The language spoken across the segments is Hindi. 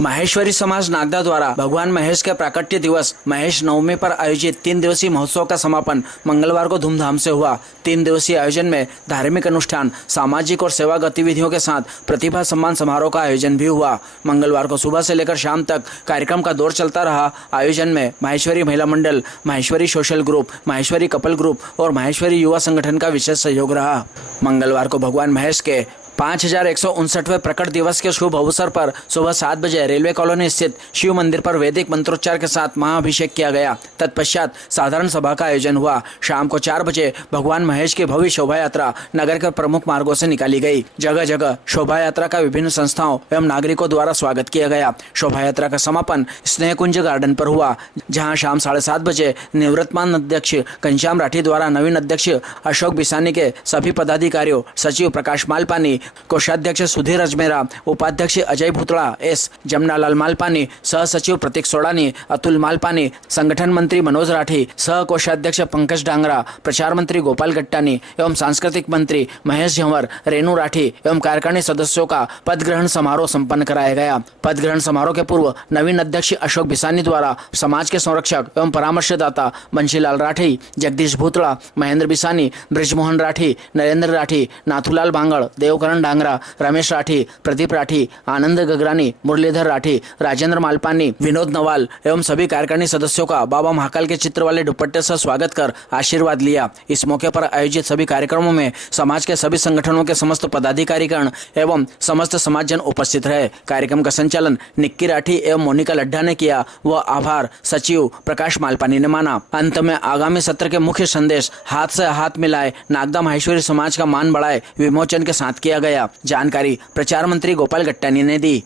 माहेश्वरी समाज नागदा द्वारा भगवान महेश के प्राकट्य दिवस महेश नवमी पर आयोजित 3 दिवसीय महोत्सव का समापन मंगलवार को धूमधाम से हुआ। 3 दिवसीय आयोजन में धार्मिक अनुष्ठान, सामाजिक और सेवा गतिविधियों के साथ प्रतिभा सम्मान समारोह का आयोजन भी हुआ। मंगलवार को सुबह से लेकर शाम तक कार्यक्रम का दौर चलता रहा। आयोजन में माहेश्वरी महिला मंडल, Maheshwari social group, Maheshwari couple group और माहेश्वरी युवा संगठन का विशेष सहयोग रहा। मंगलवार को भगवान महेश के 5159वें प्रकट दिवस के शुभ अवसर पर सुबह 7 बजे रेलवे कॉलोनी स्थित शिव मंदिर पर वैदिक मंत्रोच्चार के साथ महाअभिषेक किया गया। तत्पश्चात साधारण सभा का आयोजन हुआ। शाम को 4 बजे भगवान महेश की भव्य शोभा यात्रा नगर के प्रमुख मार्गों से निकाली गई। जगह जगह शोभा यात्रा का विभिन्न संस्थाओं एवं नागरिकों द्वारा स्वागत किया गया। शोभा यात्रा का समापन स्नेह कुंज गार्डन पर हुआ, जहाँ शाम 7:30 बजे निवृत्तमान अध्यक्ष घनश्याम राठी द्वारा नवीन अध्यक्ष अशोक बिसानी के सभी पदाधिकारियों, सचिव प्रकाश मालपानी, कोषाध्यक्ष सुधीर अजमेरा, उपाध्यक्ष अजय भूतड़ा, एस जमनालाल मालपानी, सह सचिव प्रतीक सोडानी, अतुल मालपानी, संगठन मंत्री मनोज राठी, सह कोषाध्यक्ष पंकज डांगरा, प्रचार मंत्री गोपाल गट्टानी एवं सांस्कृतिक मंत्री महेश झंवर, रेणु राठी एवं कार्यकारिणी सदस्यों का पद ग्रहण समारोह संपन्न कराया गया। पद ग्रहण समारोह के पूर्व नवीन अध्यक्ष अशोक बिसानी द्वारा समाज के संरक्षक एवं परामर्शदाता बंशीलाल राठी, जगदीश भूतड़ा, महेंद्र बिसानी, ब्रिजमोहन राठी, नरेंद्र राठी, नाथूलाल बांगड़, देवकरण डांगरा, रमेश राठी, प्रदीप राठी, आनंद गगरानी, मुरलीधर राठी, राजेंद्र मालपानी, विनोद नवाल एवं सभी कार्यकारिणी सदस्यों का बाबा महाकाल के चित्र वाले दुपट्टे से स्वागत कर आशीर्वाद लिया। इस मौके पर आयोजित सभी कार्यक्रमों में समाज के सभी संगठनों के समस्त पदाधिकारीगण एवं समस्त समाजजन उपस्थित रहे। कार्यक्रम का संचालन निक्की राठी एवं मोनिका लड्ढा ने किया। वह आभार सचिव प्रकाश मालपानी ने माना। अंत में आगामी सत्र के मुख्य संदेश हाथ से हाथ मिलाए नागदा माहेश्वरी समाज का मान बढ़ाए विमोचन के साथ किया गया। जानकारी प्रचार मंत्री गोपाल गट्टानी ने दी।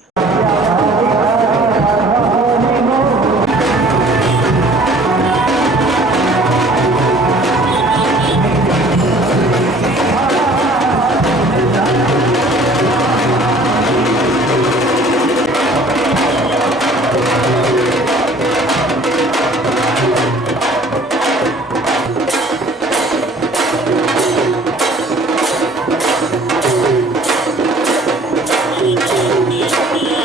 Yeah.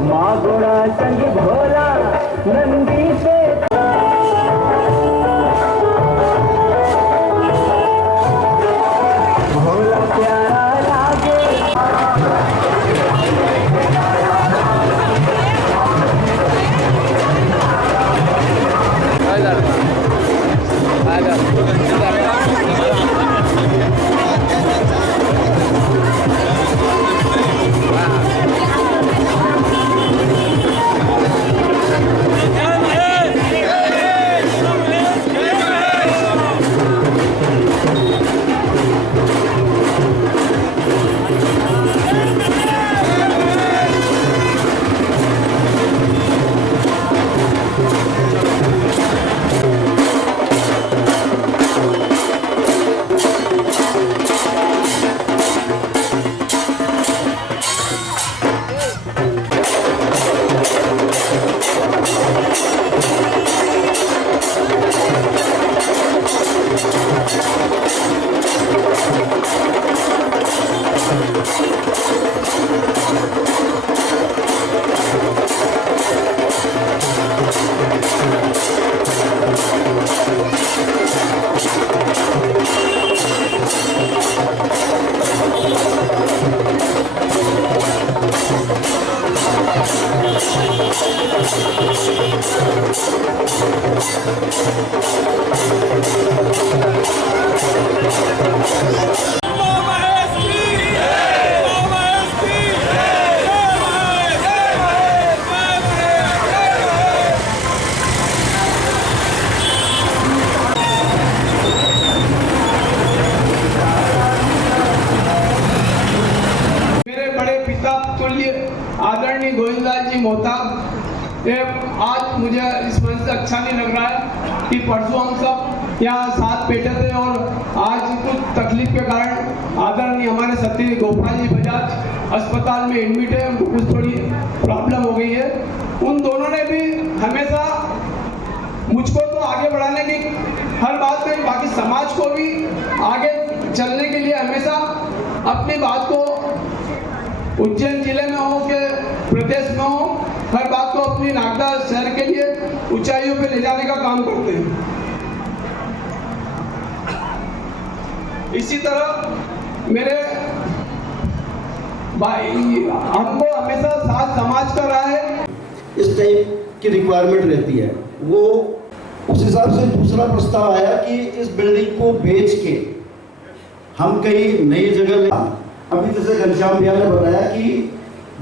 माँ गोरा संग भोला नंदी से भोला प्यारा लागे। आदरणीय गोविंदलाल जी मोहताब, आज मुझे इस मंच से अच्छा नहीं लग रहा है कि परसों हम सब यहाँ साथ बैठे थे और आज कुछ तकलीफ के कारण आदरणीय हमारे सती गोपाल जी बजाज अस्पताल में एडमिट है, उनको कुछ थोड़ी प्रॉब्लम हो गई है। उन दोनों ने भी हमेशा मुझको तो आगे बढ़ाने की हर बात में, बाकी समाज को भी आगे चलने के लिए हमेशा अपनी बात को उज्जैन जिले में हो के प्रदेश में हो, हर बात को अपनी नागदा शहर के लिए ऊंचाइयों पे ले जाने का काम करते हैं। इसी तरह मेरे भाई हमको हमेशा साथ समाज का रहा है, इस टाइप की रिक्वायरमेंट रहती है। वो उस हिसाब से दूसरा प्रस्ताव आया कि इस बिल्डिंग को बेच के हम कहीं नई जगह, अभी जैसे घनश्याम भैया ने बताया कि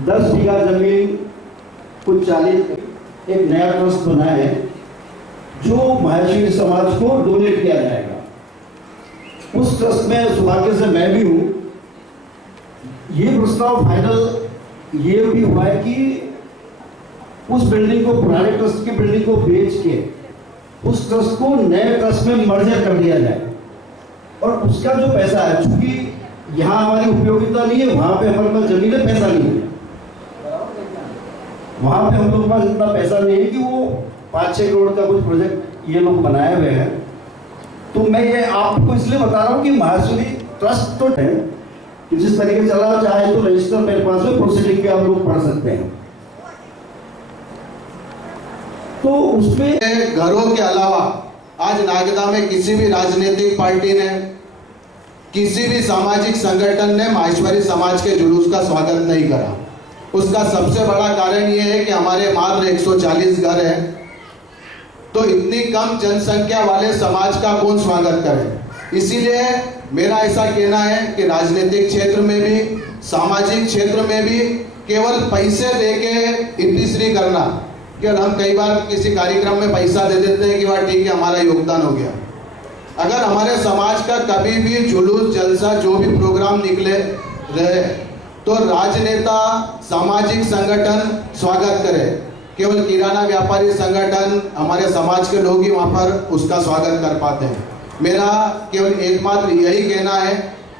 10 बीघा जमीन कुछ 40 एक नया ट्रस्ट बना है जो महर्षि समाज को डोनेट किया जाएगा। उस ट्रस्ट में सौभाग्य से मैं भी हूँ। ये प्रस्ताव फाइनल ये भी हुआ है कि उस बिल्डिंग को, पुराने ट्रस्ट की बिल्डिंग को बेच के उस ट्रस्ट को नए ट्रस्ट में मर्जर कर दिया जाए और उसका जो पैसा है, चूंकि यहाँ हमारी उपयोगिता नहीं है, वहां पे हमारे पास जमीन है, पैसा नहीं है, वहां पे हम लोग के पास इतना पैसा नहीं है कि वो 5-6 करोड़ का कुछ प्रोजेक्ट ये लोग बनाए हुए हैं। तो मैं ये आपको इसलिए बता रहा हूँ कि महाश्री ट्रस्ट तो है कि जिस तरीके से चला, चाहे तो रजिस्टर मेरे पास है, प्रोसीडिंग पे आप लोग पढ़ सकते हैं। तो उसमें घरों के अलावा आज नागदा में किसी भी राजनीतिक पार्टी ने, किसी भी सामाजिक संगठन ने माहेश्वरी समाज के जुलूस का स्वागत नहीं करा। उसका सबसे बड़ा कारण यह है कि हमारे मात्र 140 घर हैं, तो इतनी कम जनसंख्या वाले समाज का कौन स्वागत करे। इसीलिए मेरा ऐसा कहना है कि राजनीतिक क्षेत्र में भी, सामाजिक क्षेत्र में भी केवल पैसे देके इतिश्री करना, कि हम कई बार किसी कार्यक्रम में पैसा दे देते हैं कि वह ठीक है हमारा योगदान हो गया। अगर हमारे समाज का कभी भी जुलूस, जलसा, जो भी प्रोग्राम निकले रहे तो राजनेता, सामाजिक संगठन स्वागत करे। केवल किराना व्यापारी संगठन, हमारे समाज के लोग ही वहाँ पर उसका स्वागत कर पाते हैं। मेरा केवल एकमात्र यही कहना है,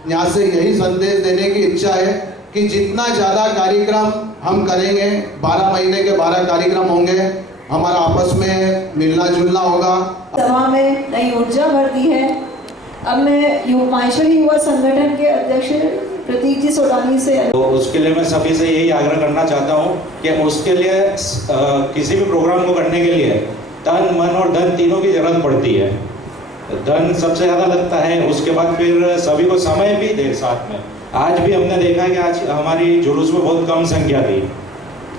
यहाँ से यही संदेश देने की इच्छा है कि जितना ज़्यादा कार्यक्रम हम करेंगे, 12 महीने के 12 कार्यक्रम होंगे, हमारा आपस में मिलना जुलना होगा। सभा में नई ऊर्जा भर दी है। अब मैं माहेश्वरी युवा संगठन के अध्यक्ष प्रतीक जी सोडानी से। तो उसके लिए मैं सभी से यही आग्रह करना चाहता हूँ कि उसके लिए किसी भी प्रोग्राम को करने के लिए तन मन और धन तीनों की जरूरत पड़ती है। धन सबसे ज़्यादा लगता है, उसके बाद फिर सभी को समय भी दे साथ में। आज भी हमने देखा कि आज हमारी जुलूस में बहुत कम संख्या थी,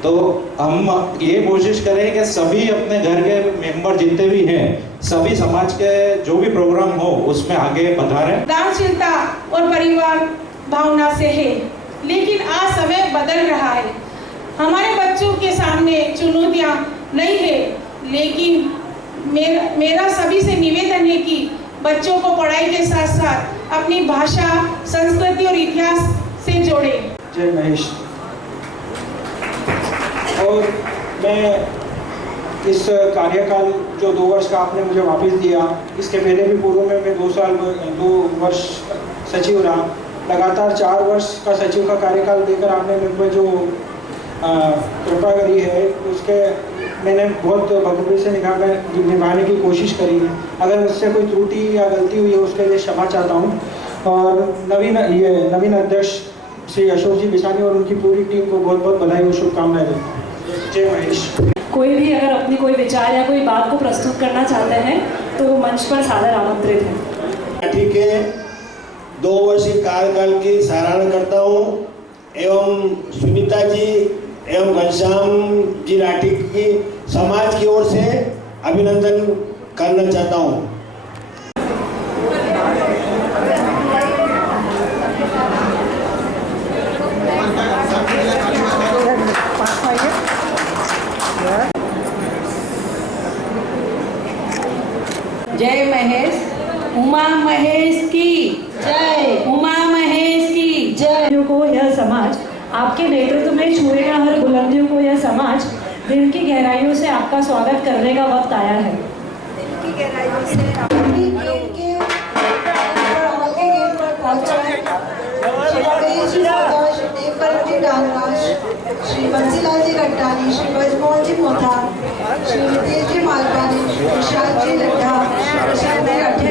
तो हम ये कोशिश करें कि सभी अपने घर के मेंबर जितने भी हैं सभी समाज के जो भी प्रोग्राम हो उसमें आगे पधारें। दानशीलता और परिवार भावना से है, लेकिन आज समय बदल रहा है। हमारे बच्चों के सामने चुनौतियां नहीं है, लेकिन मेरा सभी से निवेदन है कि बच्चों को पढ़ाई के साथ साथ अपनी भाषा, संस्कृति और इतिहास से जोड़ें। जय महेश। और मैं इस कार्यकाल जो 2 वर्ष का आपने मुझे वापस दिया, इसके पहले भी पूर्व में मैं 2 वर्ष सचिव रहा। लगातार 4 वर्ष का सचिव का कार्यकाल देकर आपने मेरे को जो कृपा करी है उसके मैंने बहुत बखूबी से निभाने की कोशिश करी है। अगर मुझसे कोई त्रुटि या गलती हुई है उसके लिए क्षमा चाहता हूँ। और नवीन अध्यक्ष श्री अशोक जी बिसानी और उनकी पूरी टीम को बहुत बहुत बधाई और शुभकामनाएं देता हूँ। जय महेश। कोई भी अगर अपनी कोई विचार या कोई बात को प्रस्तुत करना चाहते हैं तो वो मंच पर सादर आमंत्रित है। ठीक है, 2 वर्षीय कार्यकाल की सराहना करता हूँ एवं सुनीता जी एवं घनश्याम जी राठी की समाज की ओर से अभिनंदन करना चाहता हूँ। जय महेश। उमा महेश की जय। उमा महेश की जय। को यह समाज आपके नेतृत्व में छुएगा हर बुलंदियों को यह समाज दिल की गहराइयों से आपका स्वागत करने का वक्त आया है। दिल की गहराइयों से श्री बंसीलाल जी कट्टानी, श्री ब्रजमोहन जी मोथा, श्री नितेश जी मालपानी, श्री विशाल जी लड्ढा, श्री प्रशांत जी राठी।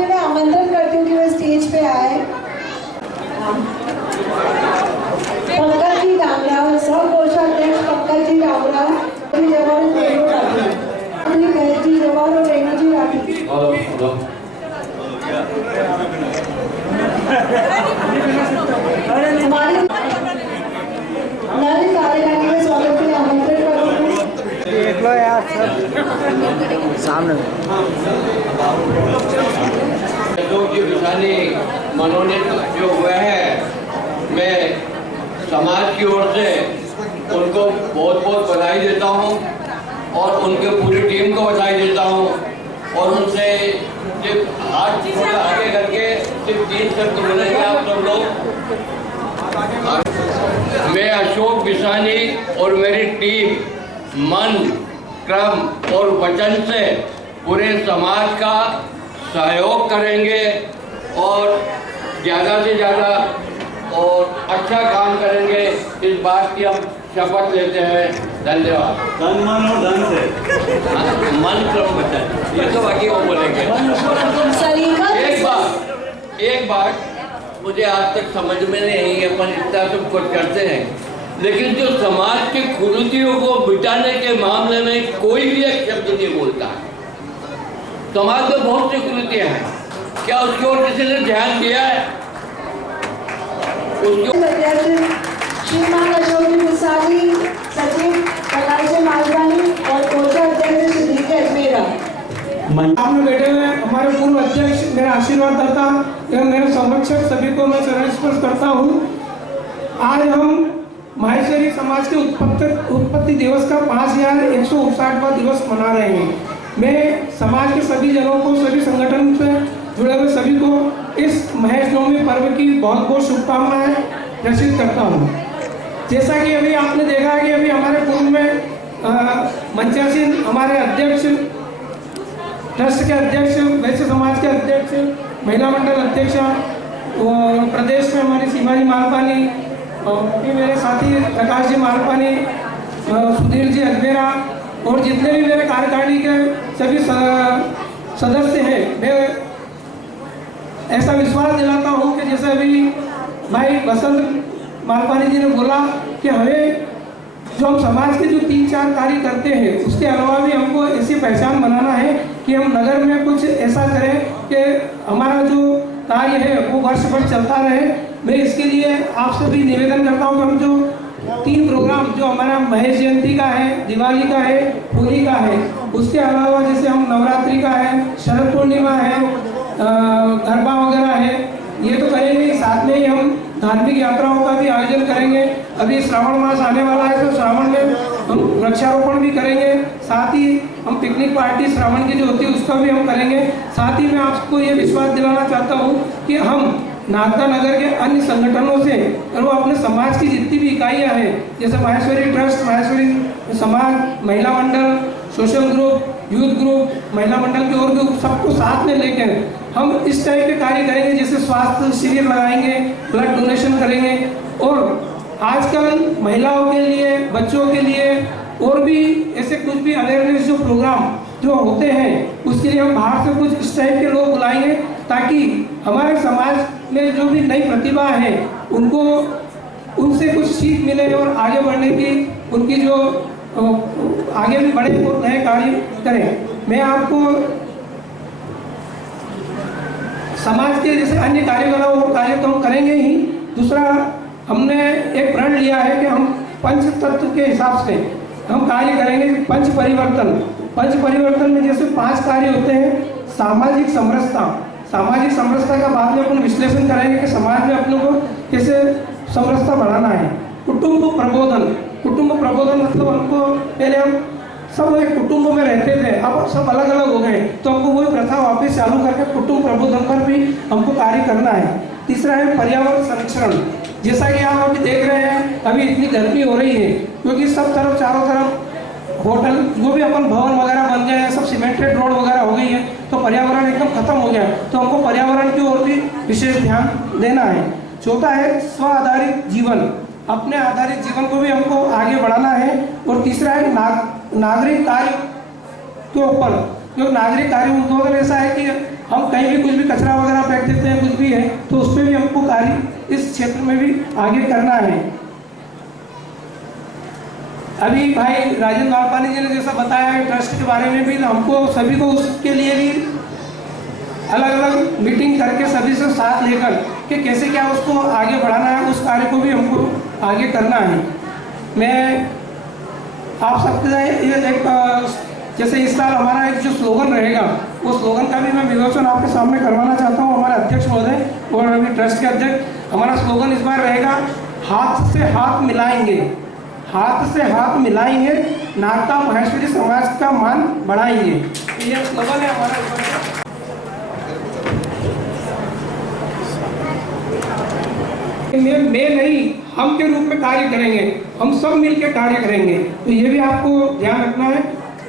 मैं आमंत्रण करती हूँ कि वो स्टेज पे आए। पंकज जी डांगरा, सह कोषाध्यक्ष पंकज जी डांगरा, जवाहर जी जवाहर और रेणु जी राठी। हमारे नए कार्यकारिणी में स्वागत के लिए आमंत्रण करती हूँ। देख लो यार सामने की विशाली मनोनीत जो हुए हैं, मैं समाज की ओर से उनको बहुत बहुत बधाई देता हूं और उनके पूरी टीम को बधाई देता हूं और उनसे सिर्फ हाथ थोड़ा आगे करके सिर्फ 3 शब्द बोलेंगे आप सब लोग। मैं अशोक बिसानी और मेरी टीम मन, क्रम और वचन से पूरे समाज का सहयोग करेंगे और ज़्यादा से ज़्यादा और अच्छा काम करेंगे, इस बात की हम शपथ लेते हैं। धन्यवाद। तन मन और धन से। मन क्रम बचन, ये तो बाकी वो बोलेंगे। एक बात मुझे आज तक समझ में नहीं आई, अपन इतना सब कुछ करते हैं, लेकिन जो समाज की कुरीतियों को मिटाने के मामले में कोई भी एक शब्द नहीं बोलता। समाज में बहुत सी कुरीतियां हैं, क्या उसकी ओर किसी ने ध्यान दिया है? श्रीमान अशोक गुसाली, सचिव कलाजी मालवानी और कोषाध्यक्ष श्री अजमेरा। सामने बैठे हुए हमारे पूर्व अध्यक्ष, मेरा आशीर्वाद करता एवं मेरे संरक्षक सभी को मैं चरण स्पर्श करता हूँ। आज हम माहेश्वरी समाज के उत्पत्ति दिवस का 5159वां दिवस मना रहे हैं। मैं समाज के सभी जनों को, सभी संगठन से जुड़े हुए सभी को इस महेश नवमी पर्व की बहुत बहुत शुभकामनाएं प्रेषित करता हूँ। जैसा कि अभी आपने देखा कि अभी हमारे पूर्व में मंचासीन हमारे अध्यक्ष, ट्रस्ट के अध्यक्ष, वैश्य समाज के अध्यक्ष, महिला मंडल अध्यक्ष और प्रदेश में हमारी सीमाजी मालपानी और मेरे साथी प्रकाश जी मालपानी, सुधीर जी अजमेरा और जितने भी मेरे कार्यकारिणी के सभी सदस्य हैं, मैं ऐसा विश्वास दिलाता हूँ कि जैसे अभी भाई बसंत मालपानी जी ने बोला कि हमें जो हम समाज के जो 3-4 कार्य करते हैं उसके अलावा भी हमको ऐसी पहचान बनाना है कि हम नगर में कुछ ऐसा करें कि हमारा जो कार्य है वो वर्ष भर चलता रहे। मैं इसके लिए आपसे भी निवेदन करता हूँ कि हम जो 3 प्रोग्राम जो हमारा महेश जयंती का है, दिवाली का है, होली का है, उसके अलावा जैसे हम नवरात्रि का है, शरद पूर्णिमा है, गरबा वगैरह है, ये तो करेंगे। साथ में ही हम धार्मिक यात्राओं का भी आयोजन करेंगे। अभी श्रावण मास आने वाला है तो श्रावण में हम वृक्षारोपण भी करेंगे। साथ ही हम पिकनिक पार्टी श्रावण की जो होती है उसका भी हम करेंगे। साथ ही मैं आपको ये विश्वास दिलाना चाहता हूँ कि हम नागदा नगर के अन्य संगठनों से और वो अपने समाज की जितनी भी इकाइयाँ हैं, जैसे माहेश्वरी ट्रस्ट, माहेश्वरी समाज, महिला मंडल, सोशल ग्रुप, यूथ ग्रुप, महिला मंडल के और भी सबको साथ में लेकर हम इस टाइप के कार्य करेंगे। जैसे स्वास्थ्य शिविर लगाएंगे, ब्लड डोनेशन करेंगे और आजकल महिलाओं के लिए, बच्चों के लिए और भी ऐसे कुछ भी अवेयरनेस जो प्रोग्राम जो होते हैं उसके लिए हम बाहर से कुछ इस टाइप के लोग बुलाएंगे ताकि हमारे समाज में जो भी नई प्रतिभा है उनको उनसे कुछ सीख मिले और आगे बढ़ने की उनकी जो आगे भी बढ़े और नए कार्य करें। मैं आपको समाज के जैसे अन्य कार्यकलाप वो कार्य तो हम करेंगे ही। दूसरा, हमने एक प्रण लिया है कि हम पंच तत्व के हिसाब से हम कार्य करेंगे। पंच परिवर्तन में जैसे 5 कार्य होते हैं। सामाजिक समरसता का बाद में अपन विश्लेषण करेंगे कि समाज में अपनों को कैसे समरसता बढ़ाना है। कुटुंब प्रबोधन मतलब हमको पहले हम सब एक कुटुंब में रहते थे, अब सब अलग अलग हो गए, तो हमको वही प्रथा वापस चालू करके कुटुंब प्रबोधन पर भी हमको कार्य करना है। तीसरा है पर्यावरण संरक्षण। जैसा कि आप अभी देख रहे हैं, अभी इतनी गर्मी हो रही है क्योंकि सब तरफ चारों तरफ होटल जो भी अपन भवन वगैरह बन गए हैं, सब सीमेंटेड रोड वगैरह हो गई है, तो पर्यावरण एकदम खत्म हो गया है। तो हमको पर्यावरण की ओर भी विशेष ध्यान देना है। चौथा है स्व आधारित जीवन, अपने आधारित जीवन को भी हमको आगे बढ़ाना है। और तीसरा है नागरिक कार्य के ऊपर, जो नागरिक कार्य उद्बोधन ऐसा है कि हम कहीं भी कुछ भी कचरा वगैरह फेंक देते हैं, कुछ भी है, तो उस पर भी हमको कार्य इस क्षेत्र में भी आगे करना है। अभी भाई राजेंद्र मालपानी जी ने जैसा बताया है ट्रस्ट के बारे में भी, हमको सभी को उसके लिए भी अलग अलग मीटिंग करके सभी से साथ लेकर कि कैसे क्या उसको आगे बढ़ाना है, उस कार्य को भी हमको आगे करना है। मैं आप सबके एक जैसे इस साल हमारा एक जो स्लोगन रहेगा, वो स्लोगन का भी मैं विवेचन आपके सामने करवाना चाहता हूँ। हमारे अध्यक्ष महोदय और अभी ट्रस्ट के अध्यक्ष, हमारा स्लोगन इस बार रहेगा, हाथ से हाथ मिलाएंगे, हाथ से हाथ मिलाएंगे, नागदा महेश्वरी समाज का मान बढ़ाएंगे। ये स्लोगन है हमारा। मैं नहीं, हम के रूप में कार्य करेंगे, हम सब मिलकर कार्य करेंगे। तो ये भी आपको ध्यान रखना है।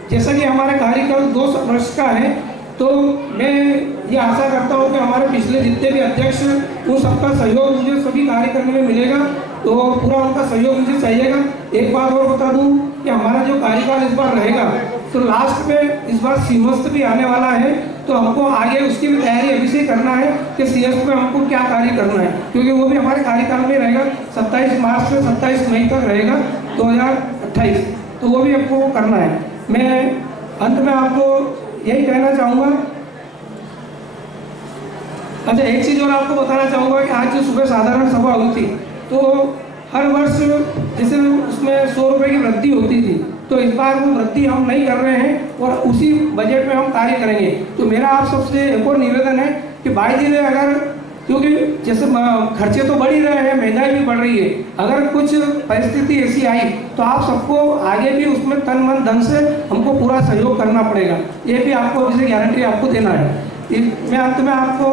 जैसा कि हमारा कार्यकाल 2 वर्ष का है, तो मैं ये आशा करता हूँ कि हमारे पिछले जितने भी अध्यक्ष, उन सबका सहयोग मुझे सभी कार्य करने में मिलेगा। तो पूरा उनका सहयोग मुझे चाहिएगा। एक बात और बता दूं कि हमारा जो कार्यकाल इस बार रहेगा तो लास्ट में इस बार सीमस्त भी आने वाला है, तो हमको आगे उसकी भी तैयारी अभी से करना है कि सीएस में हमको क्या कार्य करना है, क्योंकि वो भी हमारे कार्यकाल में रहेगा। 27 मार्च से 27 मई तक रहेगा 2028, तो वो भी हमको करना है। मैं अंत में आपको यही कहना चाहूँगा। अच्छा, एक चीज़ और आपको बताना चाहूँगा कि आज जो सुबह साधारण सभा हुई थी, तो हर वर्ष जैसे उसमें 100 रुपये की वृद्धि होती थी, तो इस बार वो वृद्धि हम नहीं कर रहे हैं और उसी बजट में हम कार्य करेंगे। तो मेरा आप सबसे एक और निवेदन है कि भाई जी ने अगर, क्योंकि जैसे खर्चे तो बढ़ ही रहे हैं, महंगाई भी बढ़ रही है, अगर कुछ परिस्थिति ऐसी आई तो आप सबको आगे भी उसमें तन मन धन से हमको पूरा सहयोग करना पड़ेगा। ये भी आपको जैसे गारंटी आपको देना है। मैं अंत में आपको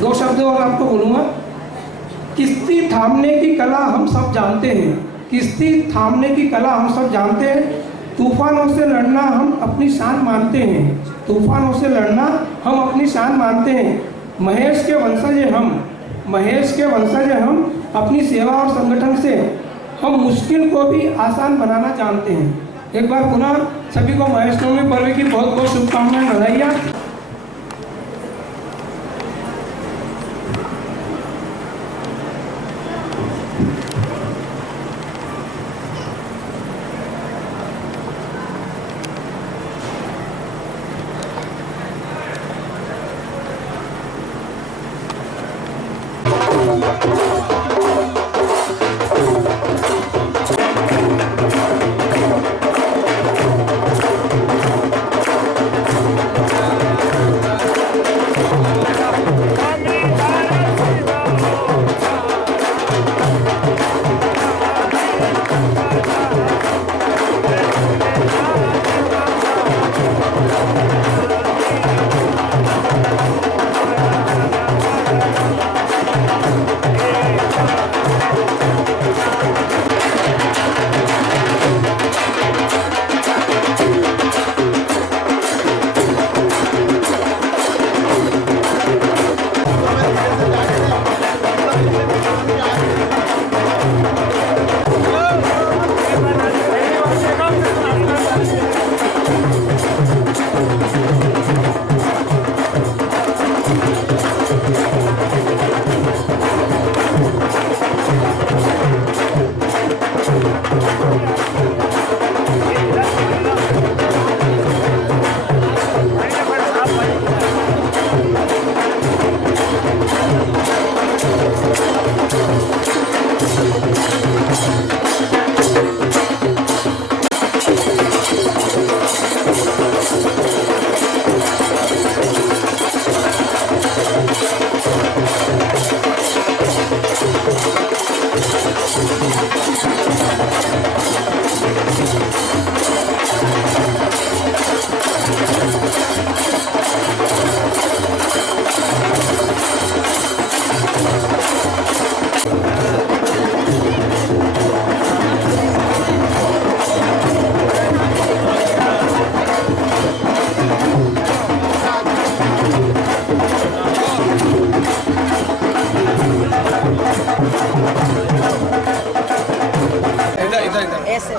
2 शब्द और आपको बोलूँगा। किश्ती थामने की कला हम सब जानते हैं, किश्ती थामने की कला हम सब जानते हैं। तूफानों से लड़ना हम अपनी शान मानते हैं, तूफानों से लड़ना हम अपनी शान मानते हैं। महेश के वंशज हम, महेश के वंशज हम, अपनी सेवा और संगठन से हम मुश्किल को भी आसान बनाना जानते हैं। एक बार पुनः सभी को महेश नवमी पर्व की बहुत बहुत शुभकामनाएं, बधाइयाँ।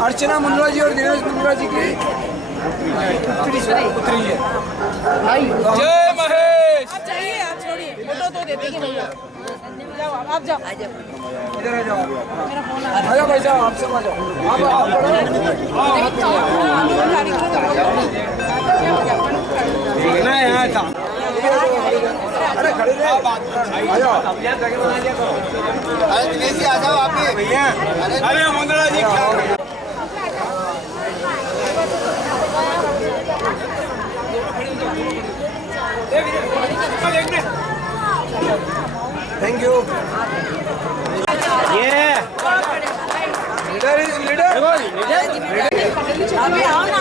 अर्चना मुंद्रा जी और दिनेश मुंद्रा जी की पुत्री है। जय महेश। आप चाहिए, आप छोड़िए, फोटो तो देते कि नहीं। जाओ, आप जाओ, इधर आ जाओ, आ जाओ भाई साहब, आप सब आ जाओ। मैं यहाँ था, अरे खड़े रहे, आ जाओ। अरे दिनेश जी आ जाओ आप भी भैया। अरे मुंद्रा जी थैंक यू। ये लीडर इज लीडर। अभी आओ ना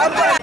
आप,